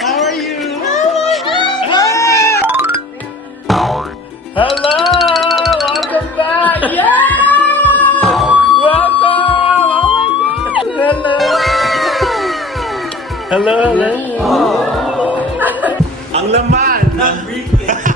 How are you? Hello! Welcome back! Yeah! Welcome! Oh my God! Hello! Hello, hello! Ang laman ng briefcase.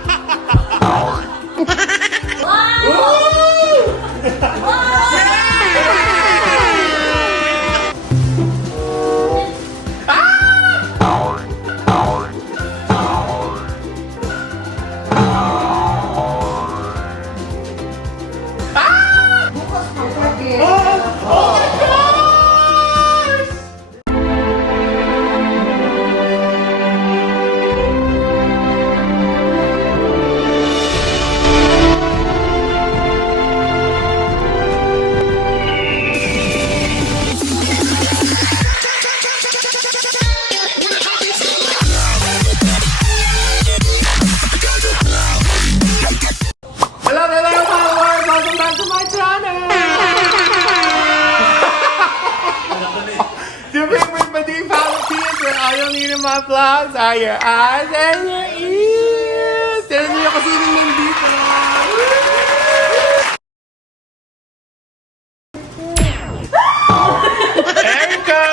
My vlogs are your eyes and your ears. Tinan niyo kasi yung nandito. Erica!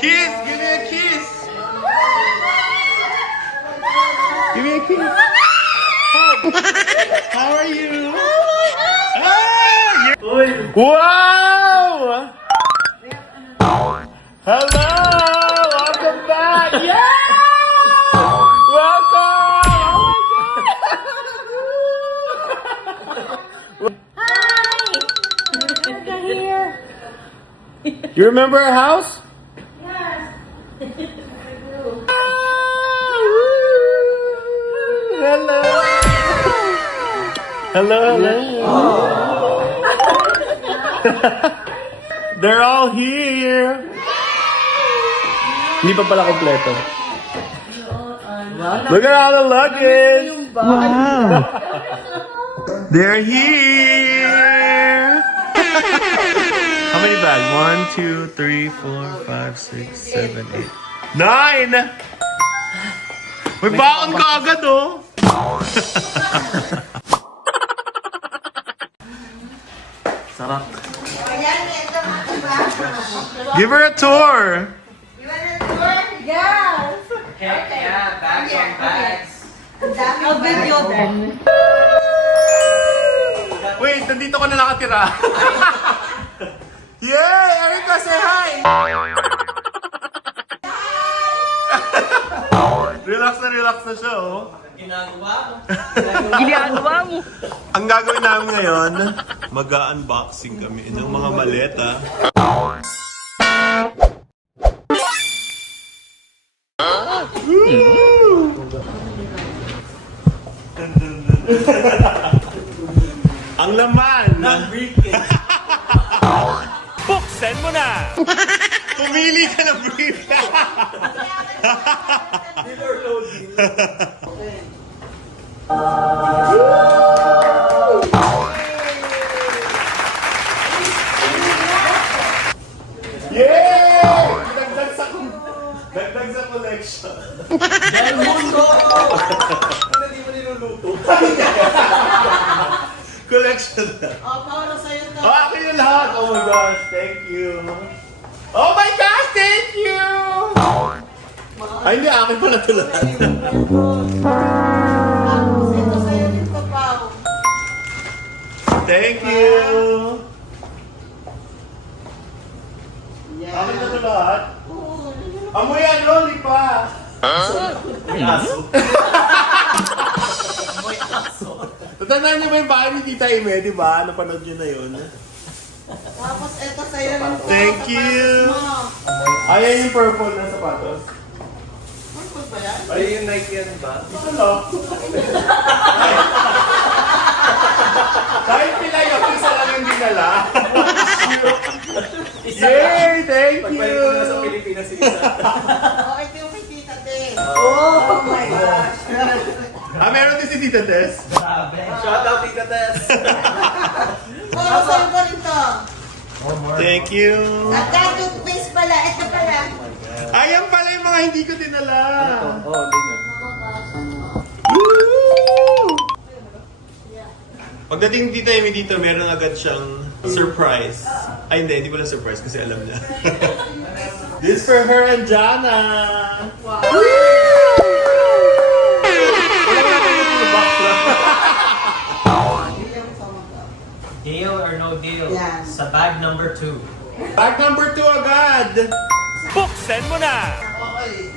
Kiss! Give me a kiss! Give me a kiss! How are you? Wow! Hello! Welcome back! Yeah! Welcome! Oh my God! Hi! Here. You remember our house? Yes. Hello! Hello, hello! They're all here! Hindi pa pala kompleto. Look at all the luggage! Wow! They're here! How many bags? 1, 2, 3, 4, 5, 6, 7, 8, 9! May baon ka agad, oh! Sarap. Give her a tour! Yes. Heck yeah, bags on bags. I'll video them. Wait, nandito ka na nakatira. Yay! Erica, say hi! Relax na siya, oh. Ginagawa mo. Ang gagawin namin ngayon, mag-unboxing kami ng mga maleta. Ang laman ng briefcase. Buksan mo na! Pumili ka ng briefcase. Yay! Dagdag sa collection. Hindi mo niluluto. Collection na. Para sa'yo to. Oh, akin yung lahat. Oh my gosh, thank you. Oh my gosh, thank you! Ay, hindi, akin pala ito lahat. Tapos ito sa'yo dito, Pao. Thank you! Akin na ito lahat. Amoy ano, di pa. May aso. Tatandaan niyo ba yung bahay ni Tita Ime, di ba? Napanood niyo na yun. Tapos ito sa'yo dito. Thank you! Ayan yung purple na sapatos. Purple ba yan? Ay, yung Nike yan ba? Ito lang. Kahit pila yung isa lang yung dinala. Yay! Thank Pagpalit you! ko na sa Pilipinas yung isa. Oh, ito yung kay Tita Tess. Oh my gosh. Ah, meron din si Tita Tess. Shout out, Tita Tess. Para sa'yo ba rin to? Thank you. At that toothpaste pala. Ito pala. Ayan pala yung mga hindi ko dinala. Oo, ganyan. Woo! Pagdating dito Amy dito, meron agad siyang surprise. Ay hindi pala surprise kasi alam niya. This for her and Jana. Wow. Deal or no deal? Yan. Sa bag number 2. Bag number 2 agad. Buksan mo na. Okay.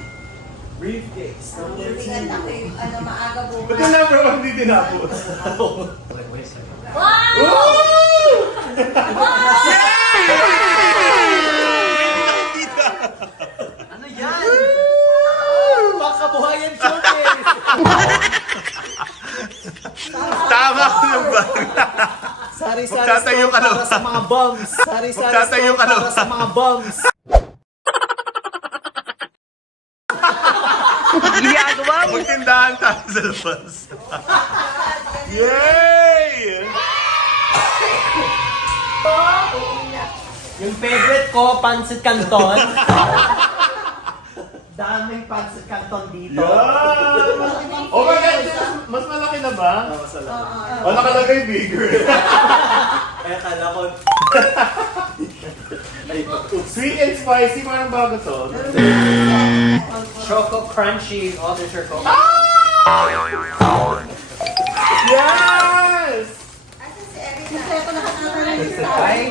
Briefcase. Tingnan ako yung maaga Ba't bukas. yung number 1 hindi tinapos? Wait a second. Ano yan? Pakabuhayan showcase! Tama ko yung bag. Sari-sari Magtatayo store ka para naman. sa mga bums. Sari-sari Magtatayo store ka para naman. sa mga bums. Magtindahan tayo sa labas. Yay! Yung favorite ko, Pancit Canton. Daming Pancit Canton dito. Yan! Oh my God! Mas malaki na ba? O nakalagay bigger. Kaya kala ko. Sweet and spicy, parang bago to. Choco Crunchy. Oh, there's your Coco. Yes! Kasi ako nakakita Ay,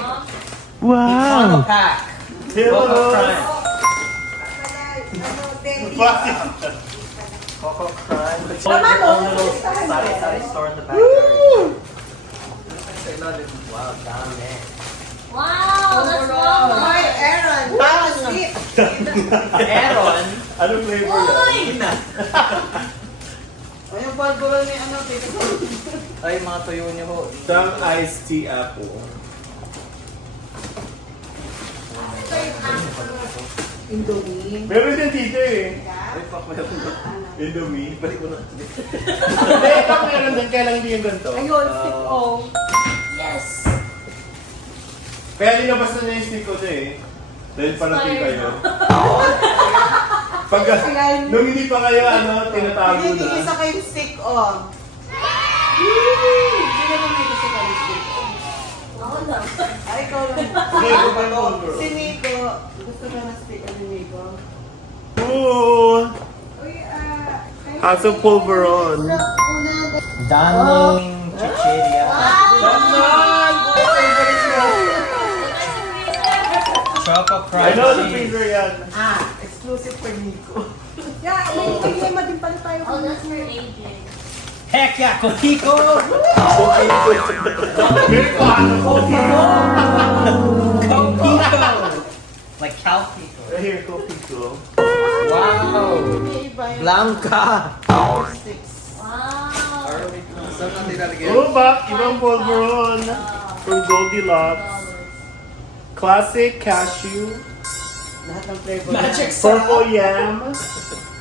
Wow! Coco Pack. Hello! Coco Crunch. Bakit? Coco Crunch. Tama Your mo. own little sari-sari store in the backyard. Woo! Wow, dami. Wow, that's mama. Hoy, Aaron. Tapos sleep. Aaron. Anong flavor yan? Ina. O yung bulburo ni ano, tingnan ko. Ay, mga tuyo niyo ho. Some iced tea apple. Indomie. Meron din dito eh. Ay, fuck, meron na. Indomie. Balik mo na. Hindi, ito meron din. Kaya lang hindi yung ganito. Ayun, stick o. Yes. Kaya nilabas na niya yung stick ko na eh. Dahil parating kayo. Pag, nung hindi pa kayo, tinatago Hindi na. isa kayong stick o. Sino ba may gusto kayong stick o? Ako lang. Ay, ikaw lang. Hindi, ito pa yung over. Si Nico. Gusto ka na stick o ni Nico? Ooh! Uy, House of Pulveron. Daming chicheria. Choco I know the Crunchy. freezer yan. Exclusive for Nico. Yeah, may lima din pala tayo. Oh, that's for AJ. Heck yeah, Coquico! Very fun. Coquico! Like Calpico. Here, cookie ko. Wow! Blanca! Wow. Saan natin lalagyan? Oh, back. Ibang Pulveron. From Goldilocks. Classic cashew. Lahat ng flavor. Magic Purple yam.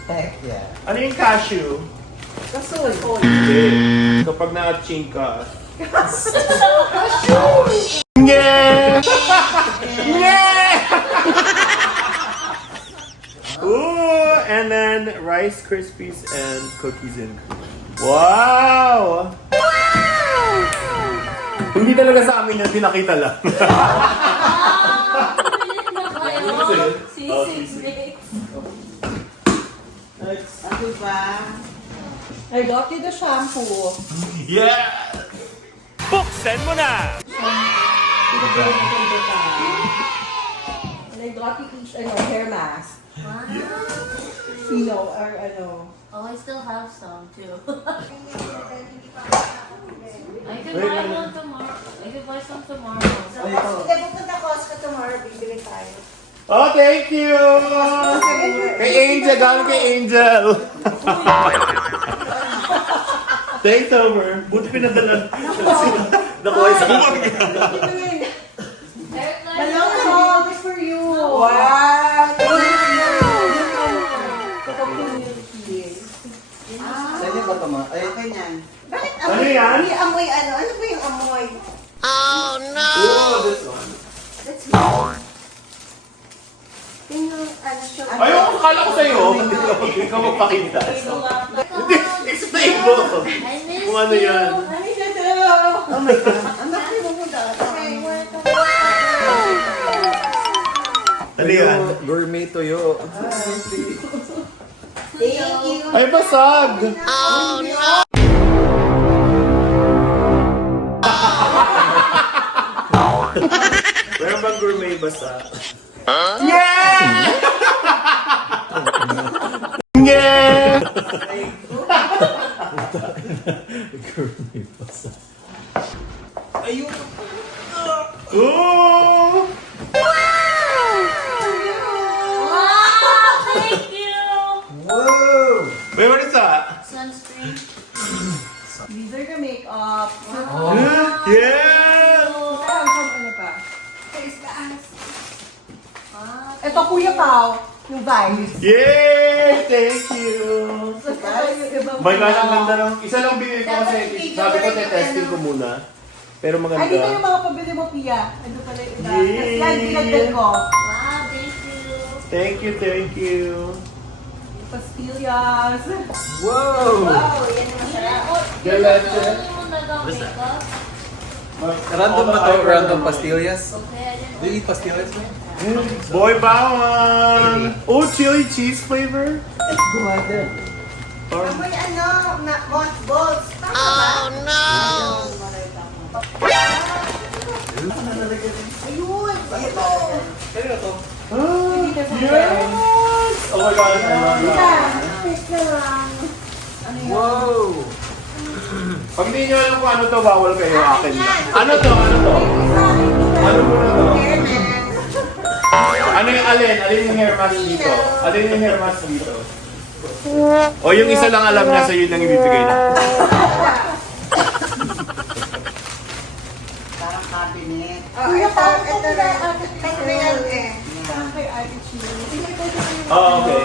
Heck yeah. Ano yung cashew? Kasoy. Hindi. Kapag na-ching ka. Yeah! Yeah! Ooh, and then Rice Krispies and cookies and cream. Wow! Hindi talaga sa amin yan, pinakita lang. Ano ba? I got you the shampoo. Yeah! Buksan mo na! And I got you each hair mask. Wow. Pino or ano. Oh, I still have some too. I could Wait, buy wait. one tomorrow. I could buy some tomorrow. Sige, pupunta Costco tomorrow. Bibili tayo. Oh, thank you! Kay Angel, gano'n kay Angel. Thanks, Over. Buti pinadala. Nakuha sa Hello, this for you. Wow! Saan ba ito, ma? Ay, Akin yan. Bakit Ano amoy? yan? Hindi amoy ano? Ano ba yung amoy? oh, this one. Let's go. Can you, show me? Ayaw, akala ko sa'yo. Ikaw magpakita. Hindi, explain mo. I miss Kung ano you. yan. I need to do. Oh my God. Ang laki mo mo dati. Ano yan? Gourmet tuyo. Thank you. Ay, basag! Meron bang gourmet basag? Yeah! Yeah! Ayun! Ooh! Wow, thank you. Wow! Wait, what is that? Sunscreen. These are the makeup. Yeah! Ano pa? Ah, Ito, Kuya Pao. Yung vibes. Yay! Thank you! Oh My God, ang ganda ng... Isa lang binili ko kasi sabi ko, testing ko muna. Pero maganda. Ay, dito yung mga pabili mo, Pia. Ano pala yung iba? Yay! Tapos yan, dinagdag ko. wow, thank you. Thank you, thank you. Pastillas. Wow! Wow, yan ang masarap. You're not the only one that got makeup. Random ba to? Random pastillas? Okay, I didn't Do you eat pastillas? Boy bawang! Oh, chili cheese flavor? May hot balls. Oh, no! Ayun! Ito! Kanina to? Yes! Oh my God, I love that. Wow! Pag hindi nyo alam kung ano to, bawal kayo akin na. Ano to? Ano to? Ano muna to? Ano yung alin? Alin yung hair mask dito? Alin yung hair mask dito? O yung isa lang alam niya, sa'yo lang ibibigay na. Parang cabinet. Kuya, parang ito na yan eh. Parang kay Ate Chino. Oh, okay.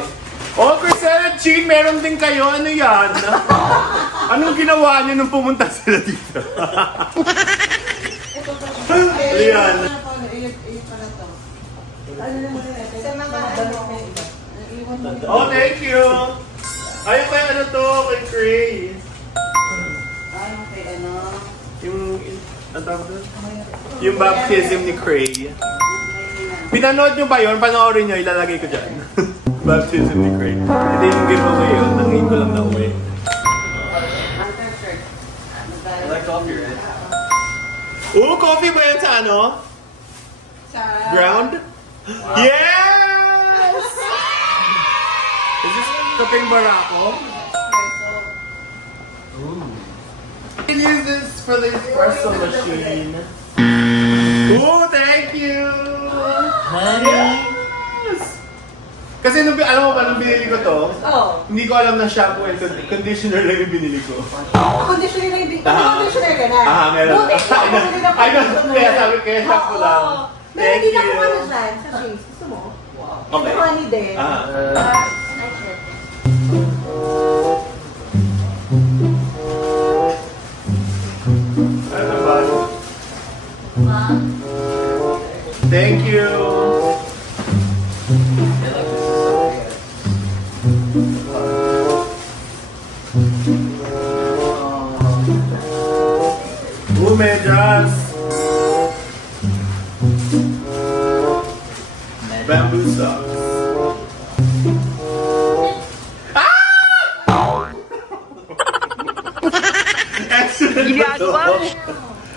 Oh, Crisella Jean, meron din kayo. Ano yan? Anong ginawa niyo nung pumunta sila dito? Ano yan? Sa mga ano. Oh, thank you! Ayun kay ano to, kay Cray. Ano kay ano? Yung, ang tawag doon? Yung baptism ni Cray. Pinanood nyo ba yun? Panoorin nyo, ilalagay ko dyan. Baptism ni Cray. Hindi yung giveaway yun. Nangayin ko lang na uwi. I like coffee, right? Oo, coffee ba yan sa ano? Sa... Ground? Yes! Is this cooking barako? You can use this for the espresso machine. Ooh, thank you! Honey. Yes! Kasi nung, alam mo ba, nung binili ko to, Oh. hindi ko alam na shampoo and conditioner lang yung binili ko. Conditioner na yung big. Conditioner ka na. Meron. Buti, bumili na I know, kaya sabi kaya shampoo lang. Meron Thank din ako you. ano dyan sa face. Gusto mo? Okay. Ito honey din. I should. Ano ba? Wow. Thank you. Medyas. Bamboo socks. Excellent ba to?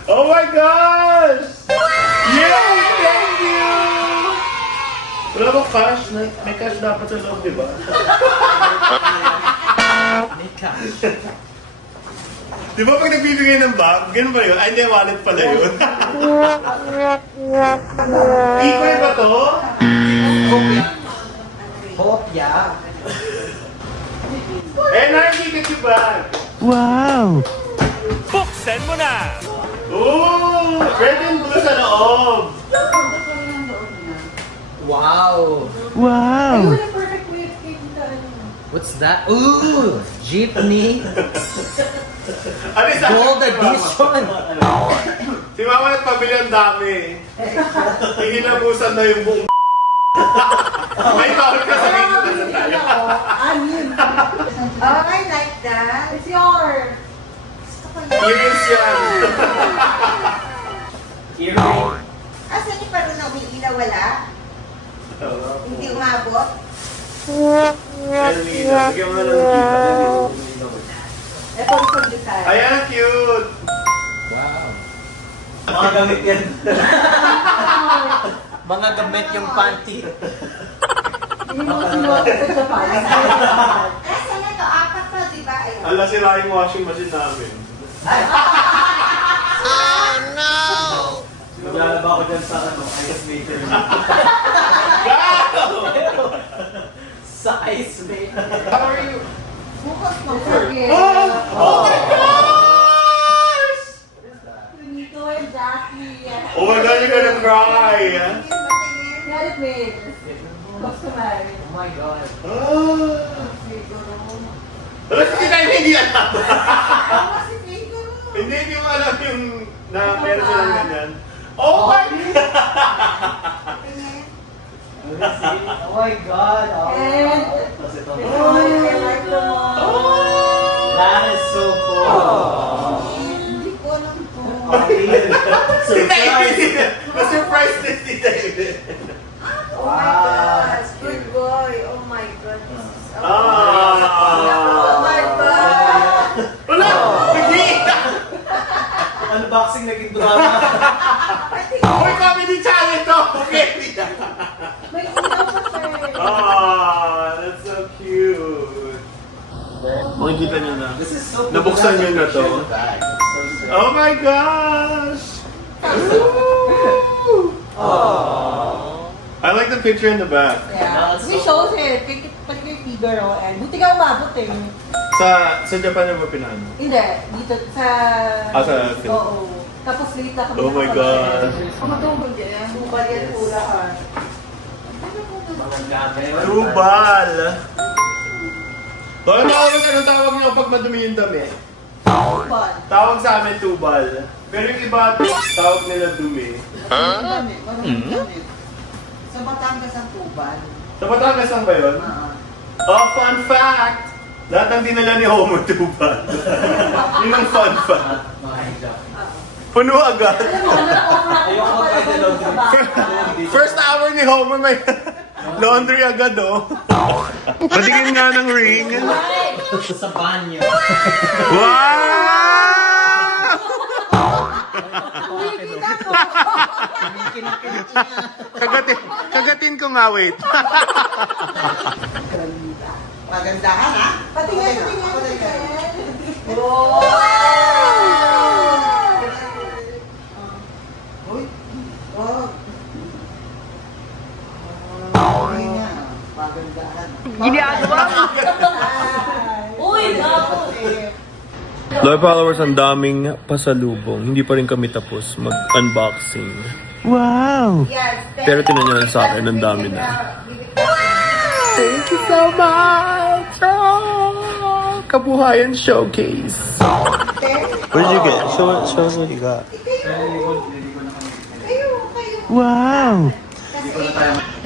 Oh my gosh! Yay! Thank you! Wala bang cash? May cash dapat sa loob, di ba? May cash. Di ba pag nagbibigay ng bag, ganun ba yun? Ay, hindi, wallet pala yun. Ikoy ba to? Hopya. Eh, nakikita yung bag. Wow! Buksan mo na! Oh! Red and blue sa loob! Wow. Wow! Ayun, ang perfect way of cake dito. What's that? Ooh! Jeepney. Ano yung sabi Gold mo, Mama? edition. Si Mama nagpabili ang dami. Hinilabusan na yung buong May tawag ka sa video na sa tayo. Oh, I like that. It's yours. Earrings yan. Earring. Asan yung parang na umiilaw, wala? Hindi umabot? Yan, Lina. Bigyan mo na lang ng kita. Ito yung design. Ayan, cute! Wow. Mga gamit yan. Mga gamit yung panty. Hindi mo sinuot ito sa pala. Asan na ito? Apat pa, di ba? Ayun. Ala, sira yung washing machine namin. Maglalaba ko dyan sa ice maker. Sa ice maker. How are you? Bukas mo. Forget. Oh my gosh! Nito and Jackie. Oh my God, you're gonna cry! Get it made. Customer. Oh my God. Wala kasi tayo hindi alam. Ano si Figo? Hindi mo alam yung na meron silang ganyan. Oh my God! Oh my God. And Tapos ito. That is so cool. hindi ko alam to. Na-surprise din si David. Oh my gosh. Good boy. Oh my goodness. Ah. Oh my God. Wala! Hindi! Unboxing naging drama. Uy, comedy channel to! Okay! May ilaw pa sir. Ah, that's so cute. Makikita niyo na. This is so cool. Nabuksan niyo na to. Bag. It's so sick. Oh my gosh! I like the picture in the back. Yeah. We shows it. Pati kay Figaro. And buti ka umabot eh. Sa Japan na ba pinano? Hindi. Dito sa... Sa Philippines. Oo. Tapos late na kami. Oh my God. Kumatubog yan. Bubal yan pula ka. Mga gamit. Tubal! Tawag na anong tawag niyo pag madumi yung dami? Bubal. Tawag sa amin tubal. Pero yung iba, tawag nila dumi. Damit. Marunong damit. Sa Batangas ang tubal. Sa Batangas lang ba yun? Oh, fun fact! Lahat ng dinala ni Homer tubal. Yun ang fun fact. Mga hijab. Puno agad. Ayoko pa rin laundry. First hour ni Homer may laundry agad oh. Patingin nga ng ring. Sa banyo. Wow! Kagatin ko nga, wait. Magandahan ha? Patingin. Oh. Uy. Oh. Magandahan. Uy, gapo. Loyal followers, ang daming pasalubong. Hindi pa rin kami tapos mag-unboxing. Wow! Yes. Pero tinanyahan sa akin, ang dami na. Thank you so much! Oh, Kabuhayan Showcase! What did you get? Show us what you got. Wow!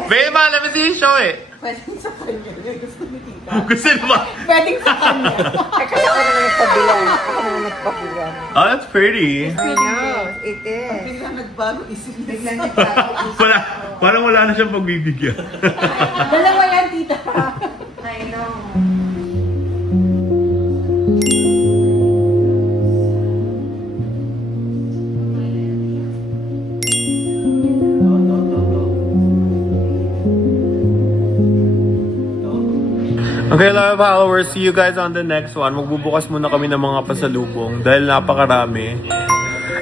Babe, let me see you show it! Pwedeng sa kanya. Gusto ni Tita. Gusto mo ba? Pwedeng sa kanya. Kasi ako naman nagpabilan. Ako naman nagpabilan. Oh, that's pretty. I know. It is. Biglang nagbago isip niya. Biglang nagbago isip. Parang wala na siyang pagbibigyan. Dalawa yan, Tita. I know. Okay, love followers, see you guys on the next one. Magbubukas muna kami ng mga pasalubong dahil napakarami.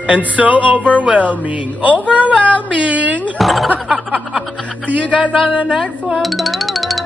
And so overwhelming. Overwhelming! See you guys on the next one. Bye!